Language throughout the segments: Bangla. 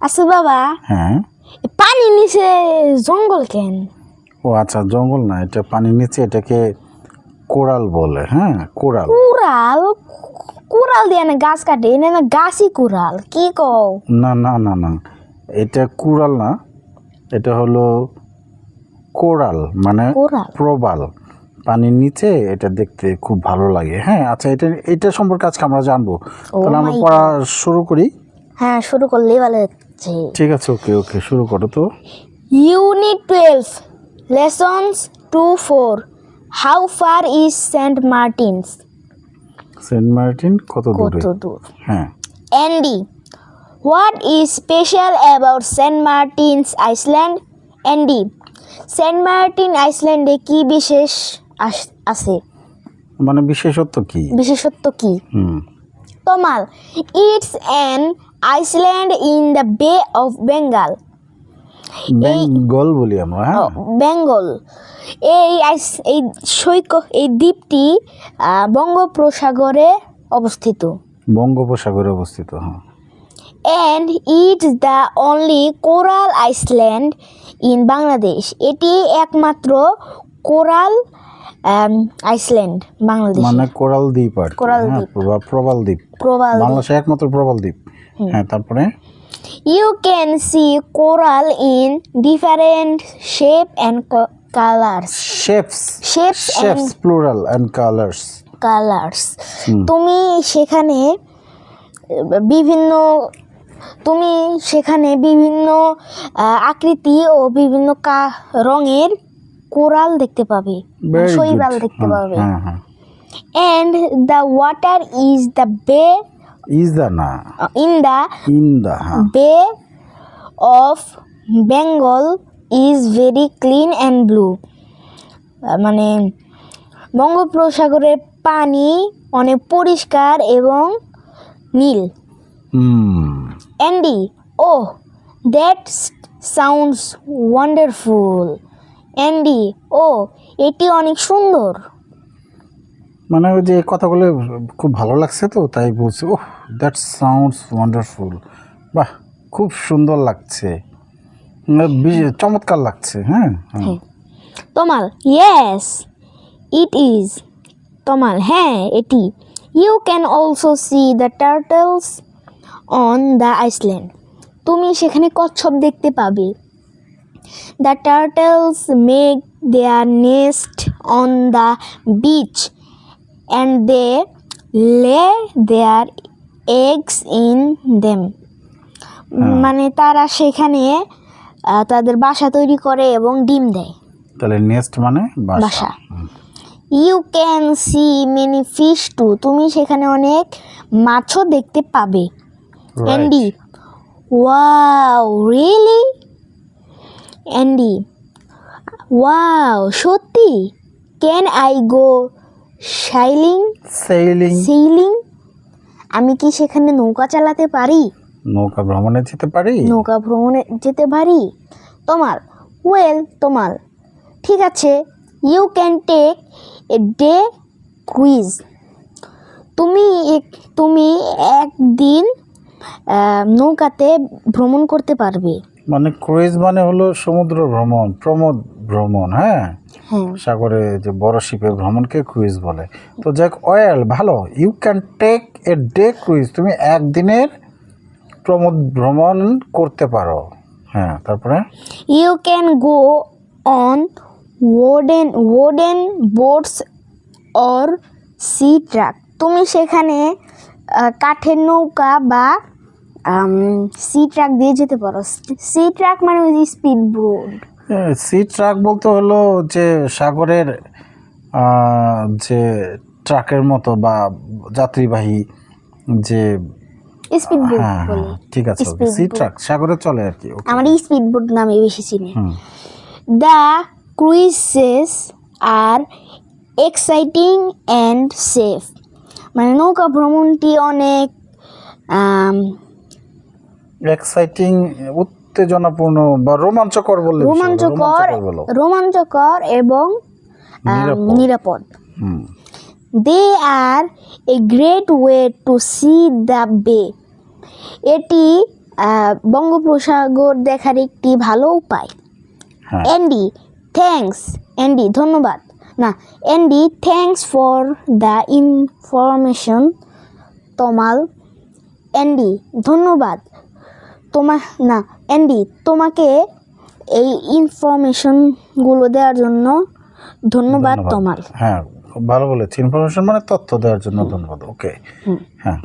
আচ্ছা বাবা। হ্যাঁ। এ পানির নিচে জঙ্গল কেন? ও আচ্ছা জঙ্গল না এটা পানির নিচে এটাকে কোরাল বলে হ্যাঁ কোরাল কুড়াল? কুড়াল দিয়ে না গাছ কাটে এনে না গাছই কুড়াল কি কও? না না না না এটা কুরাল না এটা হলো কোরাল মানে প্রবাল। পানির নিচে এটা দেখতে খুব ভালো লাগে হ্যাঁ আচ্ছা এটা এটা সম্পর্কে আজকে আমরা জানব। তাহলে আমরা পড়া শুরু করি। হ্যাঁ শুরু করলেই ভালো হচ্ছে। ঠিক আছে ওকে ওকে শুরু করো তো। Unit twelve lessons two four how far is Saint Martin's Saint Martin কত দূরে? কত দূর? হ্যাঁ। Andy, what is special about Saint Martin's island Andy, Saint Martin আইসল্যান্ডে কি বিশেষ আছে? মানে বিশেষত্ব কি? বিশেষত্ব কি? হুম। Tamal it's an island in the bay of Bengal Bengal বলি আমরা হ্যাঁ? বেঙ্গল এই আইস এই সৈক এই দ্বীপটি বঙ্গোপসাগরে অবস্থিত। বঙ্গোপসাগরে অবস্থিত হ্যাঁ। And it's the only coral island in Bangladesh এটি একমাত্র কোরাল আইসল্যান্ড বাংলাদেশ মানে কোরাল দ্বীপ আর কোরাল হ্যাঁ, দ্বীপ। প্রবা- প্রবাল দ্বীপ। প্রবাল বাংলাদেশে একমাত্র প্রবাল দ্বীপ। হ্যাঁ তারপরে? You can see coral in different shape and colours shapes shapes shapes plural and colours colours তুমি সেখানে বিভিন্ন তুমি সেখানে বিভিন্ন আকৃতি ও বিভিন্ন রঙের কোরাল দেখতে পাবে শৈবাল দেখতে পাবে। হ্যাঁ হ্যাঁ। And the water is the bay না ইন দ্য ইন দ্য হ্যাঁ bay of Bengal is very clean and blue মানে বঙ্গোপসাগরের পানি অনেক পরিষ্কার এবং নীল। Andy oh that sounds wonderful Andy ও এটি অনেক সুন্দর। মানে ওই যে কথাগুলো খুব ভালো লাগছে তো তাই বলছি ওহ দ্যাট সাউন্ডস ওয়ান্ডারফুল বাহ খুব সুন্দর লাগছে। চমৎকার লাগছে হ্যাঁ? হ্যাঁ। Tamal yes it is Tamal হ্যাঁ এটি। You can also see the turtles on the island তুমি সেখানে কচ্ছপ দেখতে পাবে। The turtles make their nest on the beach and they lay their eggs in them মানে তারা সেখানে তাদের বাসা তৈরি করে এবং ডিম দেয়। তাহলে নেক্সট মানে বাসা। You can see many fish too তুমি সেখানে অনেক মাছও দেখতে পাবে. Andy wow really Andy wow সত্যি? Can I go sailing sailing sailing আমি কি সেখানে নৌকা চালাতে পারি? নৌকা ভ্রমণে যেতে পারি? নৌকা ভ্রমণে যেতে পারি? তোমার ওয়েল তোমার। ঠিক আছে you can take a day cruise তুমি এক- তুমি একদিন নৌকাতে ভ্রমণ করতে পারবে। মানে ক্রুইজ মানে হলো সমুদ্র ভ্রমণ প্রমোদ ভ্রমণ হ্যাঁ? সাগরে যে বড় শিপে ভ্রমণকে ক্রুইজ বলে। তো যাক অয়েল ভালো। You can take a day cruise তুমি একদিনের প্রমোদ ভ্রমণ করতে পারো। হ্যাঁ তারপরে? You can go on wooden wooden boats or sea truck তুমি সেখানে কাঠের নৌকা বা সি ট্রাক দিয়ে যেতে পারো। সি ট্রাক মানে ওই স্পিড বোট সি ট্রাক বলতে হলো যে সাগরের যে ট্রাকের মতো বা যাত্রীবাহী যে স্পিড বোট হ্যাঁ হ্যাঁ ঠিক আছে সি ট্রাক সাগরে চলে আর কি. আমার স্পিড বোট নামে বেশি চিনি। The cruises are exciting and safe মানে নৌকা ভ্রমণটি অনেক এক্সাইটিং উত্তেজনাপূর্ণ বা রোমাঞ্চকর বললে রোমাঞ্চকর রোমাঞ্চকর এবং নিরাপদ। They are a great way to see the bay এটি বঙ্গোপসাগর দেখার একটি ভালো উপায়। অ্যান্ডি থ্যাঙ্কস অ্যান্ডি ধন্যবাদ। না Andy thanks for the information Tamal Andy ধন্যবাদ। তোমার না অ্যান্ডি তোমাকে এই ইনফরমেশনগুলো দেওয়ার জন্য ধন্যবাদ তোমার। হ্যাঁ খুব ভালো বলেছি। ইনফরমেশন মানে তথ্য দেওয়ার জন্য ধন্যবাদ ওকে হ্যাঁ।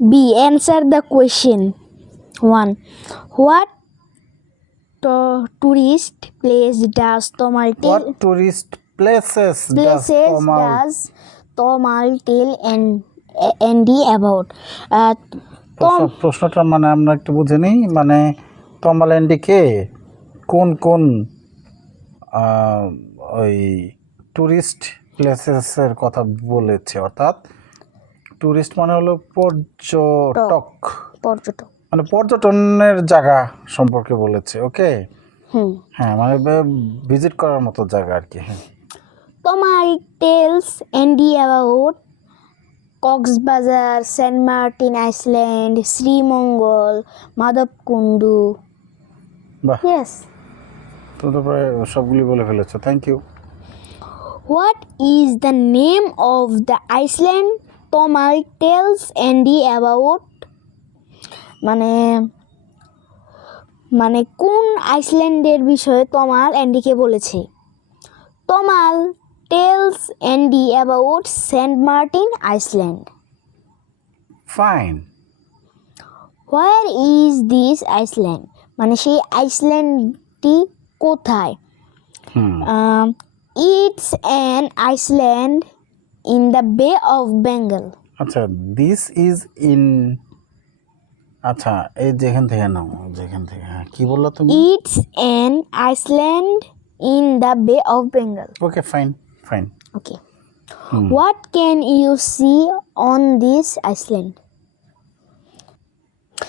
B answer the question one what tourist place does Tamal tell tourist places places does Tomal tell and Andy about? প্রশ্নটা মানে আমরা একটু বুঝে নিই মানে তমাল্যান্ডিকে কোন কোন ওই টুরিস্ট প্লেসেসের কথা বলেছে অর্থাৎ টুরিস্ট মানে হলো পর্যটক। পর্যটক মানে পর্যটনের জায়গা সম্পর্কে বলেছে ওকে? হ্যাঁ মানে ভিজিট করার মতো জায়গা আর কি হ্যাঁ। Tomal tales Andy about Cox's Bazar Saint Martin island Sreemangal Madhabkunda. বাহ। ইয়েস তো প্রায় সবগুলি বলে ফেলেছো। Thank you what is the name of the Iceland Tamal tales and about মানে মানে কোন আইসল্যান্ডের বিষয়ে তমাল অ্যান্ডিকে বলেছে? তমাল tales and about Saint Martin Iceland fine where is this Iceland মানে সেই আইসল্যান্ডটি কোথায় হুম Um, it's an island in the Bay of Bengal. আচ্ছা দিস ইজ ইন আচ্ছা এই যেখান থেকে নাও যেখান থেকে হ্যাঁ কি বলল তুমি? It's an island in the Bay of Bengal. Okay fine fine Okay. What can you see on this island?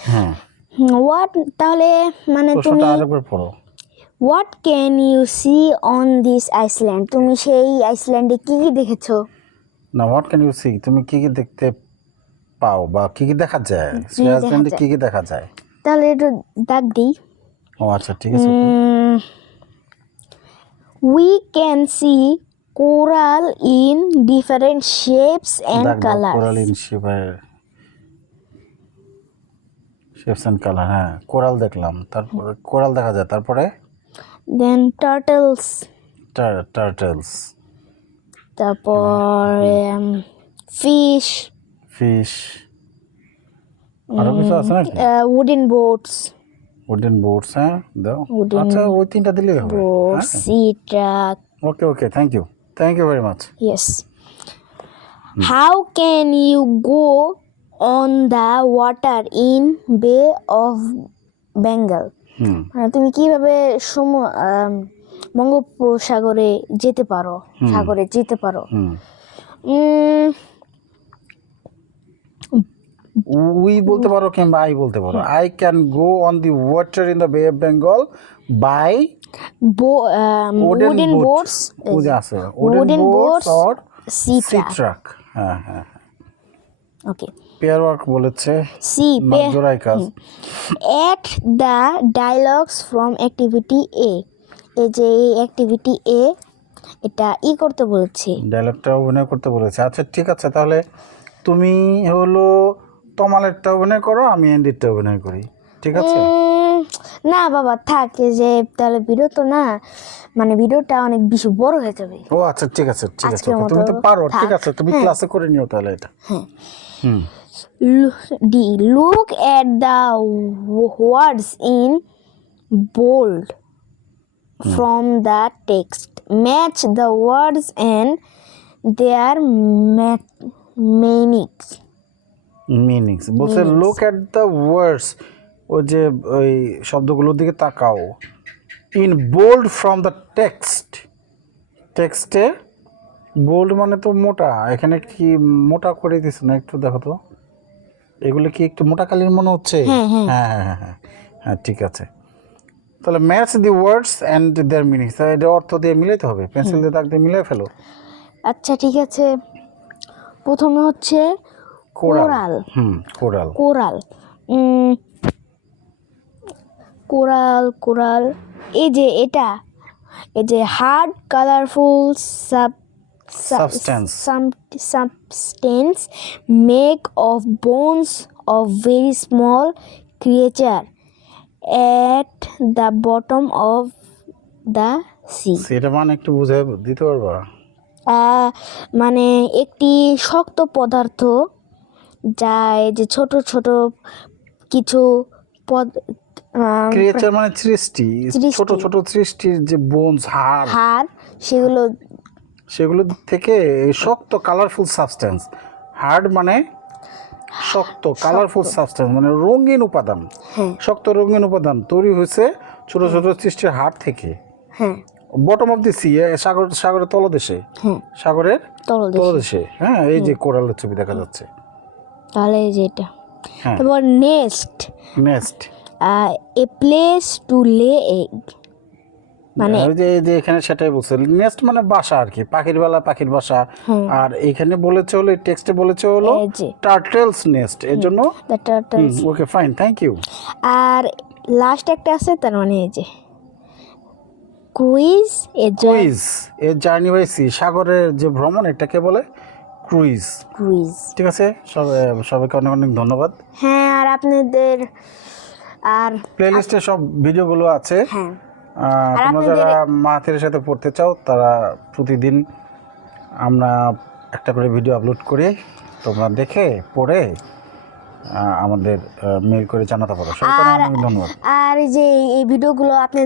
হ্যাঁ Hmm, What তাহলে মানে তুমি প্রশ্নটা আরেকবার পড়ো। What can you see on this island? তুমি সেই আইসল্যান্ডে কি কি দেখেছ? না হোয়াট ক্যান ইউ সি তুমি কি কি দেখতে পাও বা কি কি দেখা যায়? দেখা সুইজারল্যান্ডে কি কি দেখা যায়? তাহলে একটু দাগ দিই। ও আচ্ছা ঠিক আছে। Mm, we can coral in different shapes and colors. কোরালিন শিপের শেপস অ্যান্ড কালার হ্যাঁ কোরাল দেখলাম। তারপরে কোরাল দেখা যায় তারপরে? Then turtles. টার্টেলস। তারপর fish, ফিশ। আরও কিছু আছে নাকি? wooden boats, উডেন বোটস হ্যাঁ দাও। আচ্ছা ওই তিনটা দিলেই হবে। boats, sea truck. Okay okay thank you. Thank you very much Yes. How can you go on the water in Bay of Bengal? মানে তুমি কীভাবে বঙ্গোপসাগরে যেতে পারো? সাগরে যেতে পারো? উম, উই বলতে পারো কিংবা আই বলতে পারো। I can go on the water in the bay of Bengal by boats, বুঝে আছে wooden boats or sea. Truck হ্যাঁ হ্যাঁ Okay. পেয়ার ওয়ার্ক বলেছে pa- জোড়াই কাজ at the dialogues from activity A. এই যে এই অ্যাক্টিভিটি এ এটা ই করতে বলেছে। ডায়লগটা অভিনয় করতে বলেছে। আচ্ছা ঠিক আছে তাহলে তুমি হলো তমালেরটা অভিনয় করো আমি এন্ডিরটা অভিনয় করি ঠিক আছে না বাবা থাক যে তাহলে ভিডিও তো না মানে ভিডিওটা অনেক বেশি বড় হয়ে যাবে ও আচ্ছা ঠিক আছে ঠিক আছে তুমি তো পারো ঠিক আছে তুমি হ্যাঁ। ক্লাসে করে নিও তাহলে এটা হ্যাঁ hmm at the w- words in bold from the text. Match the words and their ma- meanings. Meanings বলছে লুক অ্যাট দ্য ওয়ার্ডস ওই যে ওই শব্দগুলোর দিকে তাকাও। In bold from the text টেক্সটে বোল্ড মানে তো মোটা। এখানে কি মোটা করে দিছে না একটু দেখো তো। এগুলো কি একটু মোটা কালির মনে হচ্ছে? হ্যাঁ, হ্যাঁ। হ্যাঁ হ্যাঁ হ্যাঁ হ্যাঁ ঠিক আছে। তাহলে match the words and their meanings এটা অর্থ দিয়ে মিলাইতে হবে। পেন্সিল দিয়ে দাগ দিয়ে মিলাই ফেলো। আচ্ছা ঠিক আছে। প্রথমে হচ্ছে coral. Coral. Hmm coral. Coral. Coral coral. এই যে এটা এই যে hard colourful sub Substance. Substance make of bones of very small creature at the bottom of the sea সেটা মানে একটু বুঝে দিতে পারবা? মানে একটি শক্ত পদার্থ যা এই যে ছোট ছোট কিছু পদ ক্রিয়েচার মানে সৃষ্টি। ছোট ছোট সৃষ্টির যে বোনস হাড় হাড় সেগুলো সেগুলো থেকে শক্ত কালারফুল সাবস্টেন্স হার্ড মানে শক্ত কালারফুল সাবস্টেন্স মানে রঙিন উপাদান। হ্যাঁ। শক্ত রঙিন উপাদান তৈরি হয়েছে ছোট ছোট সৃষ্টির হাড় থেকে। হ্যাঁ। বটম অফ দি সি সাগর সাগরের তলদেশে। হ্যাঁ। সাগরের তলদেশে। হ্যাঁ এই যে কোরালের ছবি দেখা যাচ্ছে। তাহলে এই যে এটা। হ্যাঁ। তারপর next next a place to lay egg মানে ওই যে যে এখানে সেটাই বলছে। নেক্সট মানে বাসা আর কি। পাখির বেলা পাখির বাসা। আর এখানে বলেছে হলো টেক্সটে বলেছে হলো টার্টেলস নেস্ট এর জন্য? ওকে ফাইন থ্যাংক ইউ আর লাস্ট একটা আছে তার মানে এই যে। ক্রুইজ এ ক্রুইজ এর জার্নি বাই সি সাগরের যে ভ্রমণ এটাকে বলে? ক্রুইজ। ক্রুইজ। ঠিক আছে? সবাই সবাইকে অনেক অনেক ধন্যবাদ। হ্যাঁ আর আপনাদের আর প্লেলিস্টে সব ভিডিওগুলো আছে। হ্যাঁ। তোমরা যারা মাহাথিরের সাথে পড়তে চাও তারা প্রতিদিন আমরা একটা করে ভিডিও আপলোড করি। তোমরা দেখে পড়ে আমাদের মেল করে জানাতে পারো। ধন্যবাদ। আর এই যে এই ভিডিওগুলো আপনি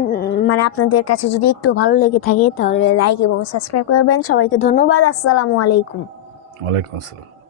মানে আপনাদের কাছে যদি একটু ভালো লেগে থাকে তাহলে লাইক এবং সাবস্ক্রাইব করবেন। সবাইকে ধন্যবাদ। আসসালামু আলাইকুম। ওয়ালাইকুম আসসালাম।